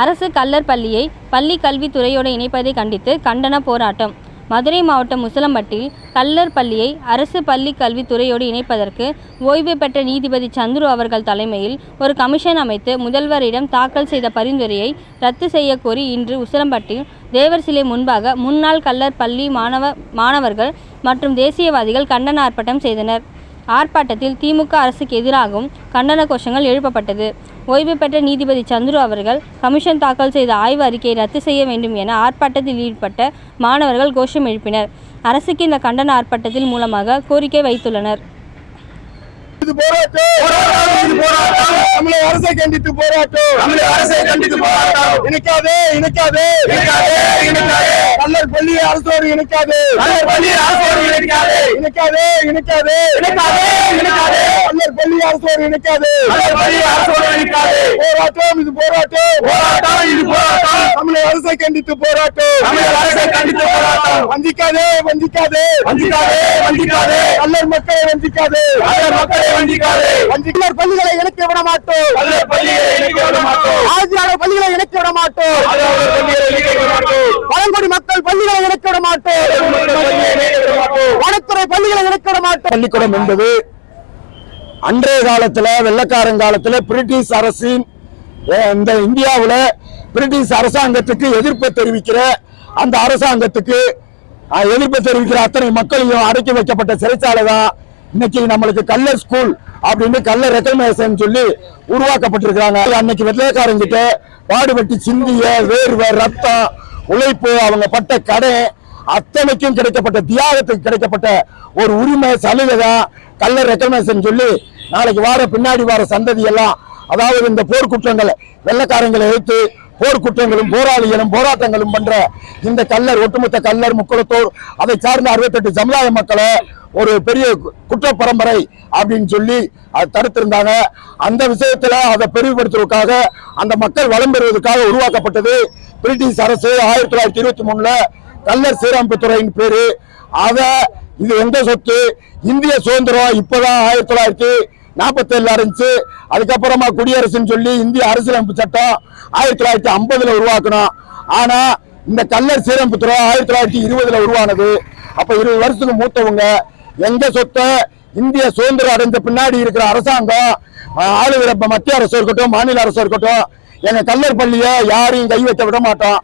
அரசு கள்ளர் பள்ளியை பள்ளி கல்வித்துறையோடு இணைப்பதை கண்டித்து கண்டன போராட்டம். மதுரை மாவட்டம் முசலம்பட்டியில் கள்ளர் பள்ளியை அரசு பள்ளி கல்வித்துறையோடு இணைப்பதற்கு ஓய்வு பெற்ற நீதிபதி சந்துரு அவர்கள் தலைமையில் ஒரு கமிஷன் அமைத்து முதல்வரிடம் தாக்கல் செய்த பரிந்துரையை ரத்து செய்யக்கோரி இன்று முசலம்பட்டியில் தேவர் சிலை முன்பாக முன்னாள் கள்ளர் பள்ளி மாணவர்கள் மற்றும் தேசியவாதிகள் கண்டன ஆர்ப்பாட்டம் செய்தனர். ஆர்ப்பாட்டத்தில் திமுக அரசுக்கு எதிராகவும் கண்டன கோஷங்கள் எழுப்பப்பட்டது. ஓய்வு பெற்ற நீதிபதி சந்துரு அவர்கள் கமிஷன் தாக்கல் செய்த ஆய்வு அறிக்கையை ரத்து செய்ய வேண்டும் என ஆர்ப்பாட்டத்தில் ஈடுபட்ட மாணவர்கள் கோஷம் எழுப்பினர். அரசுக்கு இந்த கண்டன ஆர்ப்பாட்டத்தின் மூலமாக கோரிக்கை வைத்துள்ளனர். அரசை கண்டித்து போராட்டம். கள்ளர் பள்ளியை அரசோடு இணைக்காது. கள்ளர் பள்ளியை அரசோடு இணைக்காது. போராட்டம் இது போராட்டம். தமிழக அரசை கண்டித்து போராட்டம். வஞ்சிக்காதே. கள்ளர் மக்களை வஞ்சிக்காதே. கள்ளர் பள்ளிகளை இணைக்க விட மாட்டோம். ஆதிராவிட பள்ளிகளை இணைக்க விட மாட்டோம். பழங்குடி மக்கள் பள்ளிகளை இணைக்க விட மாட்டோம். வனத்துறை பள்ளிகளை இணைக்க விட மாட்டோம். பள்ளிக்கூடம் என்பது அன்றைய காலத்துல வெள்ளக்காரங்காலத்துல பிரிட்டிஷ் அரசின் இந்த இந்தியாவில் பிரிட்டிஷ் அரசாங்கத்துக்கு எதிர்ப்பு தெரிவிக்கிற அந்த அரசாங்கத்துக்கு எதிர்ப்பு தெரிவிக்கிற அத்தனை மக்களையும் அடக்கி வைக்கப்பட்ட சிறைச்சாலை தான் இன்னைக்கு நம்மளுக்கு கள்ளர் ஸ்கூல் அப்படின்னு கள்ளர் ரெக்கக்னைசேஷன் சொல்லி உருவாக்கப்பட்டிருக்கிறாங்க. அன்னைக்கு வெள்ளைக்காரங்கிட்ட பாடுபட்டு சிந்திய வேர்வை ரத்தம் உழைப்பு அவங்க பட்ட கடை அத்தனைக்கும் கிடைக்கப்பட்ட தியாகத்துக்கு கிடைக்கப்பட்ட ஒரு உரிமை சலுகை தான் கள்ளர் ரெக்கக்னைசேஷன் சொல்லி நாளைக்கு பின்னாடி வார சந்ததி எல்லாம் அதாவது இந்த போர்க்குற்றங்களை வெள்ளைக்காரங்களை எடுத்து போர்க்குற்றங்களும் போராளிகளும் போராட்டங்களும் பண்ற இந்த கள்ளர் ஒட்டுமொத்த கள்ளர் முக்குளத்தோர் அதை சார்ந்த 68 சமுதாய மக்களை ஒரு பெரிய குற்ற பரம்பரை அப்படின்னு சொல்லி அதை தடுத்திருந்தாங்க. அந்த விஷயத்துல அதை பெருமைப்படுத்துவதற்காக அந்த மக்கள் வளம் பெறுவதற்காக உருவாக்கப்பட்டது பிரிட்டிஷ் அரசு 1923 கள்ளர் சீரமைப்பு துறையின் பேரு. இது எந்த சொத்து? இந்திய சுதந்திரம் இப்பதான் 1947 இருந்துச்சு. அதுக்கப்புறமா குடியரசுன்னு சொல்லி இந்திய அரசியலமைப்பு சட்டம் 1950 உருவாக்கணும். ஆனா இந்த கள்ளர் சீரமைப்பு துறை 1920 உருவானது. அப்ப 20 வருஷத்துக்கு மூத்தவங்க எங்க சொத்தை இந்திய சுதந்திரம் அடைந்த பின்னாடி இருக்கிற அரசாங்கம் ஆளுகிற மத்திய அரசு இருக்கட்டும் மாநில அரசு இருக்கட்டும் எங்க கள்ளர் பள்ளியை யாரையும் கை வைக்க விட மாட்டோம்.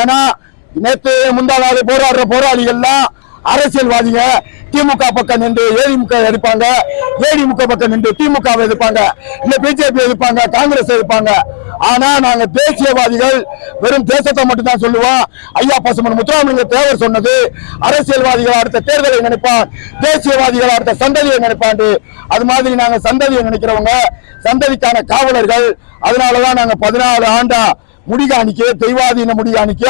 ஏன்னா நேற்று முந்தாளாவது போராடுற போராளிகள்லாம் அரசியல்வாதிங்க திமுக பக்கம் நின்று ஏடிமுக எதிர்ப்பாங்க, ஏடிமுக பக்கம் நின்று திமுக எதிர்ப்பாங்க, இல்ல பிஜேபி எதிர்ப்பாங்க, காங்கிரஸ் எதிர்ப்பாங்க. ஆனா நாங்க தேசியவாதிகள் வெறும் தேசத்தை மட்டும் தான் சொல்லுவோம். ஐயா பசுமன் முத்துராமலிங்க தேவர் சொன்னது அரசியல்வாதிகள் அடுத்த தேர்தலை நினைப்பான், தேசியவாதிகள் அடுத்த சந்ததியை நினைப்பாண்டு. அது மாதிரி நாங்க சந்ததியை நினைக்கிறவங்க சந்ததிக்கான காவலர்கள். அதனாலதான் நாங்க 14 ஆண்டா முடிகாணிக்க தெய்வாதீன முடிகாணிக்க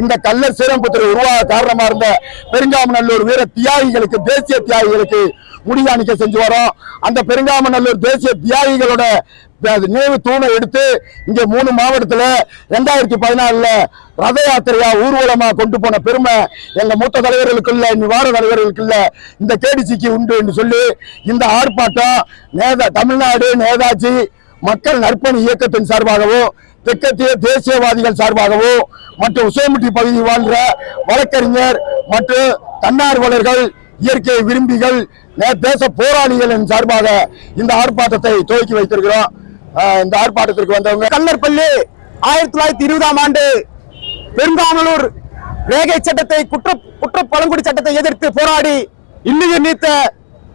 இந்த கள்ளர் சீரமைப்பு உருவாக காரணமா இருந்த பெருங்காமநல்லூர் வீர தியாகிகளுக்கு தேசிய தியாகிகளுக்கு முடிகாணிக்க செஞ்சு வரோம். அந்த பெருங்காமநல்லூர் தேசிய தியாகிகளோட நினைவு தூணை எடுத்து இங்க 3 மாவட்டத்துல 2014 ரத யாத்திரையா ஊர்வலமா கொண்டு போன பெருமை எங்க மூத்த தலைவர்களுக்கு இல்ல, நிவார தலைவர்களுக்கு இல்ல, இந்த கேடிசிக்கு உண்டு என்று சொல்லி இந்த ஆர்ப்பாட்டம் தமிழ்நாடு நேதாஜி மக்கள் நற்பணி இயக்கத்தின் சார்பாகவும் தெற்கத்திய தேசியவாதிகள் சார்பாகவும் மற்றும் உசேமுட்டி பகுதி வாழ்கிற வழக்கறிஞர் மற்றும் தன்னார்வலர்கள் இயற்கை விரும்பிகள் தேச போராளிகளின் சார்பாக இந்த ஆர்ப்பாட்டத்தை துவக்கி வைத்திருக்கிறோம். இந்த ஆர்ப்பாட்டத்திற்கு வந்தவங்க கள்ளர் பள்ளி 1920 ஆண்டு பெருங்காமலூர் ரேகை சட்டத்தை குற்ற பழங்குடி சட்டத்தை எதிர்த்து போராடி இன்னுயிர் நீத்த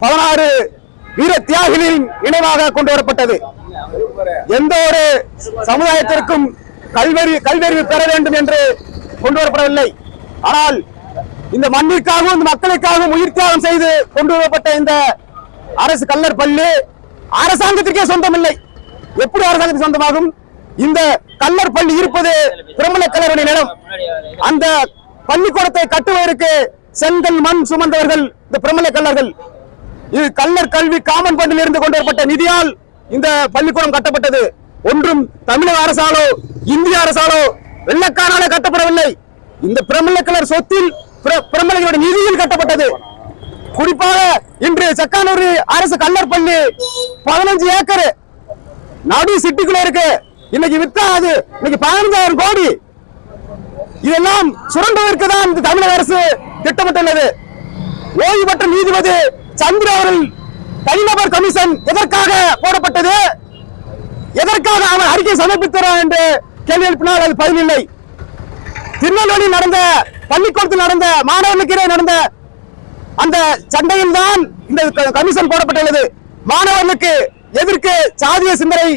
16 வீர தியாகிகளின் நினைவாக கொண்டு வரப்பட்டது. எந்த ஒரு சமுதாயத்திற்கும் கல்வியறிவு பெற வேண்டும் என்று கொண்டு வரப்படவில்லை. ஆனால் இந்த மண்ணிற்காகவும் இந்த மக்களுக்காகவும் உயிர் தியாகம் செய்து கொண்டு வரப்பட்ட இந்த அரசு கள்ளர் பள்ளி அரசாங்கத்திற்கே சொந்தமில்லை. எப்படி அரசாங்கத்துக்கு சொந்தமாகும்? இந்த கள்ளர் பள்ளி இருப்பது பிரம்மல கல்லருடைய நிலம். அந்த பள்ளிக்கூடத்தை கட்டுவதற்கு செங்கல் மண் சுமந்தவர்கள் இந்த பிரம்மல கல்லர்கள். இது கள்ளர் கல்வி காமன் பண்டில் இருந்து கொண்டு வரப்பட்ட நிதியால் இந்த பள்ளிக்கூடம் கட்டப்பட்டது. ஒன்றும் தமிழக அரசாலோ இந்திய அரசாலோ வெள்ளக்காரால கட்டப்படவில்லை. இந்த பிரம்மல கலர் சொத்தில் பிரம்மலையோட நிதியில் கட்டப்பட்டது. குறிப்பாக இன்று சக்கானூர் அரசு கள்ளர் பள்ளி 15 ஏக்கர் நடு சிட்டிக்குள்ள இருக்கு. இன்னைக்கு வித்தா அது இன்னைக்கு 15,000 கோடி. இதெல்லாம் சுரண்டுவதற்கு தான் இந்த தமிழக அரசு திட்டமிட்டுள்ளது. ஓய்வு பெற்ற நீதிபதி சந்திர அவர்கள் தனிநபர் கமிஷன் எதற்காக போடப்பட்டது? எதற்காக அவர் அறிக்கை சமர்ப்பித்தார் என்று கேள்வி எழுப்பினால் அது பதிலில்லை. திருநெல்வேலி நடந்த பள்ளிக்கூடத்தில் நடந்த மாணவர்களுக்கு நடந்த அந்த சண்டையில் தான் இந்த கமிஷன் போடப்பட்டுள்ளது. மாணவர்களுக்கு எதற்கு சாதிய சிந்தனை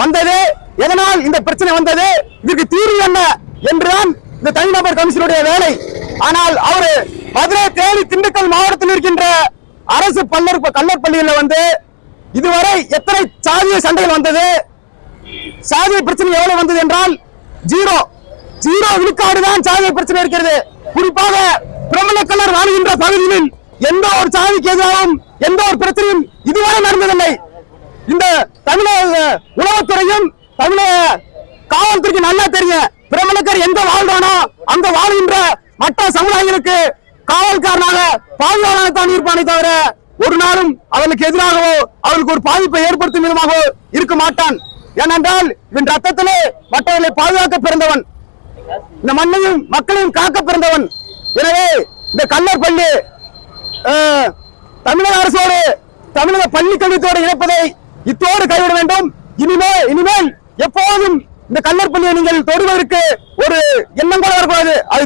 வந்தது? எதனால் இந்த பிரச்சனை வந்தது? இதற்கு தீர்வு என்ன என்றுதான் இந்த தனிநபர் கமிஷனுடைய வேலை. ஆனால் அவரு மதுரை, தேனி, திண்டுக்கல் மாவட்டத்தில் இருக்கின்ற அரசு கல்லர் பள்ளியில் வந்து இதுவரை எத்தனை சாதிய சண்டைகள் வந்தது? சாதிய பிரச்சனை எவ்வளவு வந்தது என்றால் ஜீரோ விழுக்காடு தான் சாதிய பிரச்சனை இருக்கிறது. குறிப்பாக பிரபல கல்லர் வாழ்கின்ற பகுதியில் எந்த ஒரு சாதிக்கு எதிராகவும் எந்த ஒரு பிரச்சனையும் இதுவரை நடந்ததில்லை. இந்த தமிழக உளவுத்துறையும் தமிழக காவல்துறைக்கு நல்லா தெரியும். பிரபலக்கர் எங்க வாழ்றானோ அங்க வாழ்கின்ற மற்ற சமுதாயங்களுக்கு காவல்காரனாக பாதுகாவலனாக தான் இருப்பானே தவிர ஒரு நாளும் அவர்களுக்கு எதிராகவோ அவர்களுக்கு ஒரு பாதிப்பை ஏற்படுத்தும் விதமாகவோ இருக்க மாட்டான். ஏனென்றால் இவன் ரத்தத்திலே மற்றவர்களை பாதுகாக்க பிறந்தவன், இந்த மண்ணையும் மக்களையும் காக்க பிறந்தவன். எனவே இந்த கல்லர் பள்ளி தமிழக அரசோடு தமிழக பள்ளி கல்வித்தோடு இணைப்பதை இத்தோடு கைவிட வேண்டும். இனிமேல் எப்போதும் இந்த கல்லர் பள்ளியை நீங்கள் தொடுவதற்கு ஒரு எண்ணம் கூட வரக்கூடாது. அது